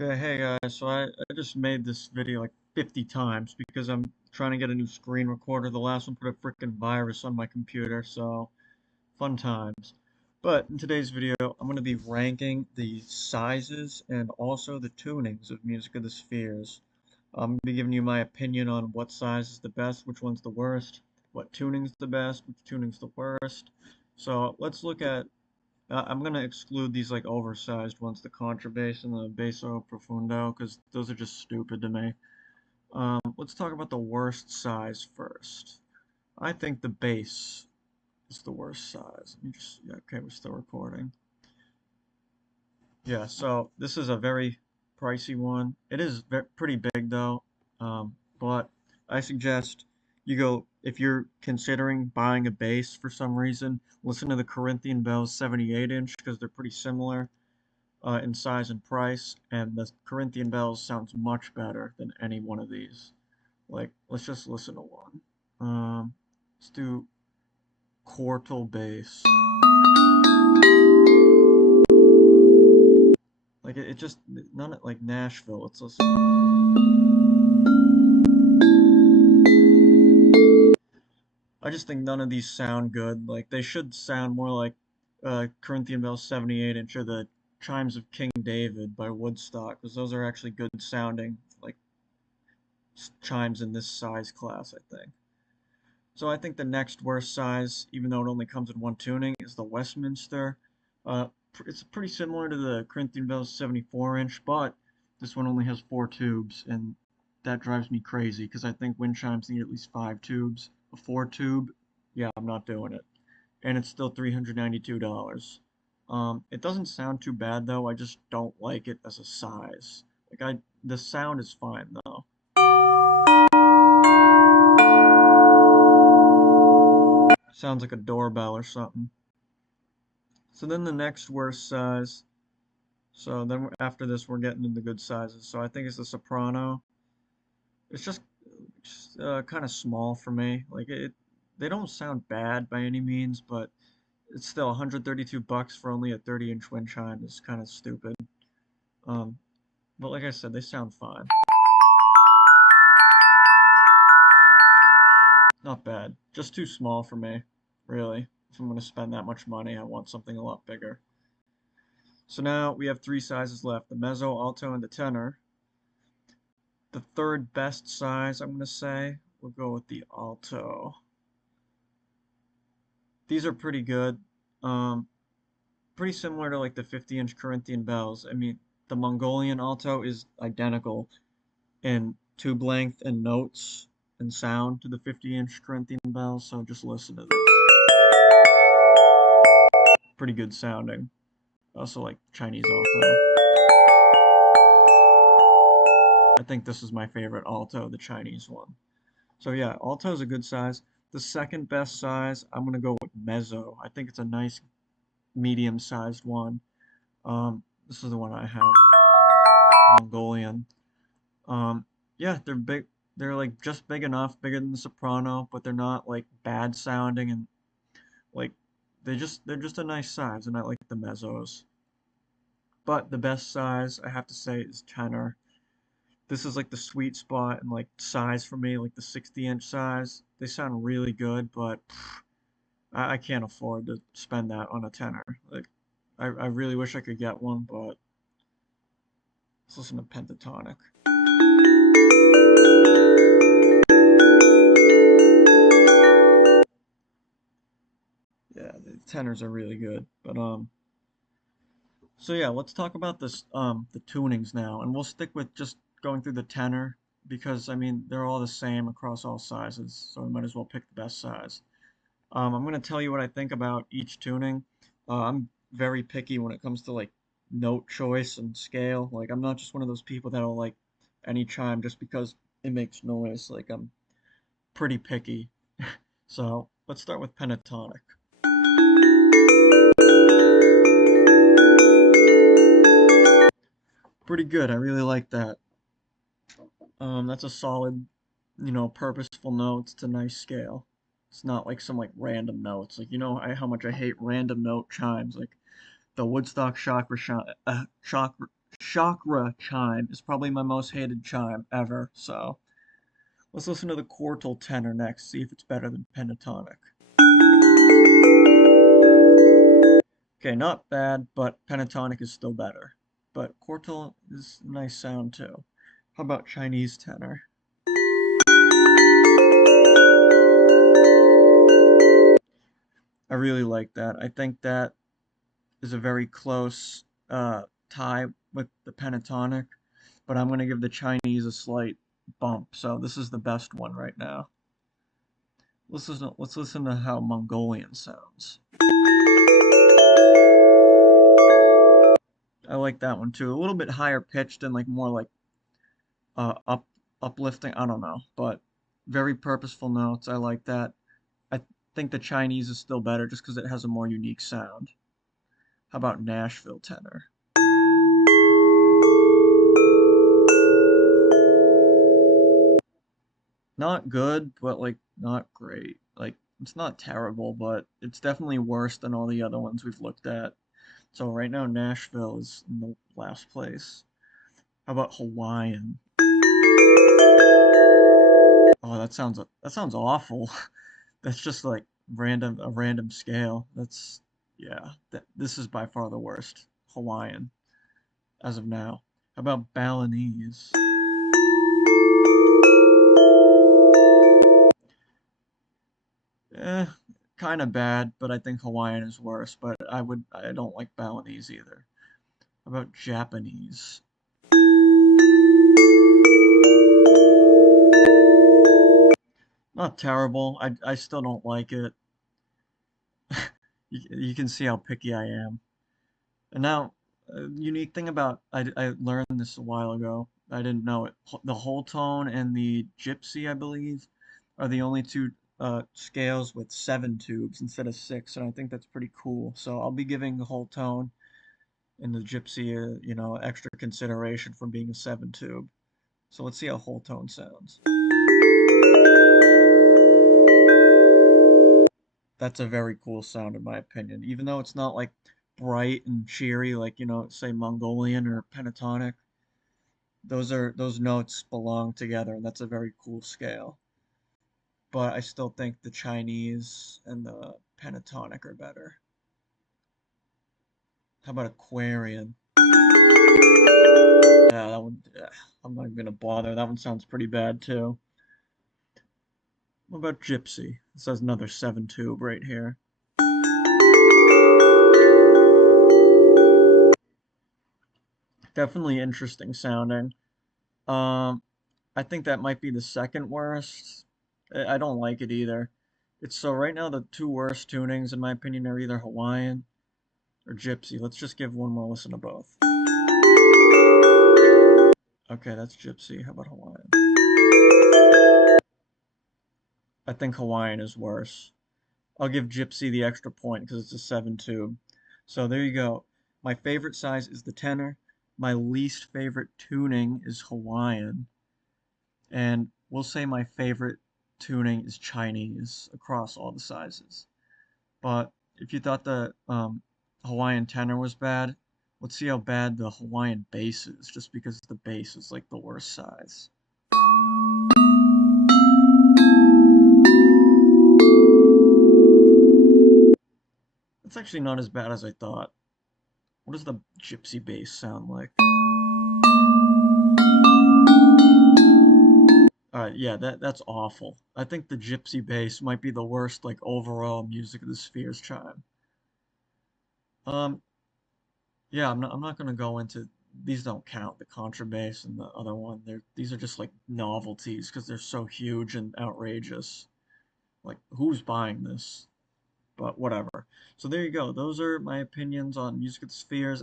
Okay, hey guys, so I just made this video like 50 times because I'm trying to get a new screen recorder. The last one put a freaking virus on my computer, so fun times. But in today's video, I'm going to be ranking the sizes and also the tunings of Music of the Spheres. I'm going to be giving you my opinion on what size is the best, which one's the worst, what tuning's the best, which tuning's the worst. So let's look at I'm gonna exclude these like oversized ones, the contrabass and the basso profundo, because those are just stupid to me. Let's talk about the worst size first. I think the bass is the worst size. Let me just, yeah, okay, we're still recording. Yeah, so this is a very pricey one. It is pretty big though, but I suggest you go, if you're considering buying a bass for some reason, listen to the Corinthian Bells 78 inch because they're pretty similar in size and price, and the Corinthian Bells sounds much better than any one of these. Like, let's just listen to one. Let's do Quartal Bass. Like it just none like Nashville. Let's listen. I just think none of these sound good. Like they should sound more like Corinthian Bells 78 inch or the Chimes of King David by Woodstock, because those are actually good sounding like chimes in this size class, I think. So I think the next worst size, even though it only comes in one tuning, is the Westminster. It's pretty similar to the Corinthian Bells 74 inch, but this one only has 4 tubes, and that drives me crazy because I think wind chimes need at least 5 tubes. A 4 tube, yeah, I'm not doing it. And it's still $392. It doesn't sound too bad though. I just don't like it as a size. The sound is fine though. Sounds like a doorbell or something. So then the next worst size. So then after this, we're getting into good sizes. So I think it's the Soprano. It's just kind of small for me. They don't sound bad by any means, but it's still 132 bucks for only a 30-inch wind chime is kind of stupid. Um, but like I said, they sound fine. Not bad. Just too small for me, really. If I'm going to spend that much money, I want something a lot bigger. So now we have 3 sizes left, the mezzo, alto, and the tenor. The third best size, I'm going to say, we'll go with the alto. These are pretty good. Um, Pretty similar to like the 50-inch Corinthian bells. I mean, the Mongolian alto is identical in tube length and notes and sound to the 50-inch Corinthian bells, so just listen to this. Pretty good sounding. Also like Chinese alto. I think this is my favorite alto, the Chinese one. So yeah, alto is a good size. The second best size, I'm gonna go with mezzo. I think it's a nice medium-sized one. This is the one I have, Mongolian. Um, yeah, they're big. They're like just big enough, bigger than the soprano, but they're not like bad sounding and like they're just a nice size, and I like the mezzos. But the best size I have to say is tenor. This is like the sweet spot and like size for me, like the 60-inch size. They sound really good, but I can't afford to spend that on a tenor. Like, I really wish I could get one, but let's listen to Pentatonic. Yeah, the tenors are really good, but so yeah, let's talk about this the tunings now, and we'll stick with just going through the tenor because I mean they're all the same across all sizes, so we might as well pick the best size. I'm gonna tell you what I think about each tuning. I'm very picky when it comes to like note choice and scale. Like I'm not just one of those people that'll like any chime just because it makes noise. Like I'm pretty picky. So let's start with pentatonic. Pretty good. I really like that. That's a solid, purposeful note. It's a nice scale. It's not like some like random notes. Like how much I hate random note chimes. Like the Woodstock shock Chakra chime is probably my most hated chime ever, so let's listen to the quartal tenor next, see if it's better than pentatonic. Okay, not bad, but pentatonic is still better. But quartal is a nice sound too. How about Chinese tenor? I really like that. I think that is a very close tie with the pentatonic, but I'm going to give the Chinese a slight bump. So this is the best one right now. Let's listen to how Mongolian sounds. I like that one too. A little bit higher pitched and like more like uh, uplifting. I don't know, but very purposeful notes. I like that. I think the Chinese is still better just because it has a more unique sound. How about Nashville tenor? Not good, but like not great. Like it's not terrible, but it's definitely worse than all the other ones we've looked at. So right now Nashville is in the last place. How about Hawaiian? Oh, that sounds awful. That's just like a random scale. This is by far the worst Hawaiian as of now. How about Balinese? Eh, kind of bad, but I think Hawaiian is worse. But I don't like Balinese either. How about Japanese? Not terrible. I still don't like it. You can see how picky I am. And now, a unique thing about I learned this a while ago. I didn't know it. The whole tone and the gypsy, I believe, are the only two scales with 7 tubes instead of six, and I think that's pretty cool. So I'll be giving the whole tone and the gypsy, extra consideration for being a 7 tube. So let's see how whole tone sounds. That's a very cool sound in my opinion, even though it's not like bright and cheery like say Mongolian or pentatonic. Those notes belong together, and that's a very cool scale. But I still think the Chinese and the pentatonic are better. How about Aquarian? Yeah, that one. Yeah, I'm not even gonna bother. That one sounds pretty bad too. What about Gypsy? This has another 7 tube right here. Definitely interesting sounding. Um, I think that might be the second worst. I don't like it either. It's so right now the two worst tunings in my opinion are either Hawaiian or Gypsy. Let's just give one more listen to both. Okay, that's Gypsy. How about Hawaiian? I think Hawaiian is worse. I'll give Gypsy the extra point because it's a 7 tube. So there you go. My favorite size is the tenor. My least favorite tuning is Hawaiian. And we'll say my favorite tuning is Chinese across all the sizes. But if you thought the Hawaiian tenor was bad, let's see how bad the Hawaiian bass is, just because the bass is like the worst size. It's actually not as bad as I thought. What does the gypsy bass sound like? Yeah, that's awful. I think the gypsy bass might be the worst like overall music of the spheres chime. Um, yeah, I'm not gonna go into these don't count, the contrabass and the other one. These are just like novelties because they're so huge and outrageous. Like who's buying this? But whatever. So there you go. Those are my opinions on music of the spheres.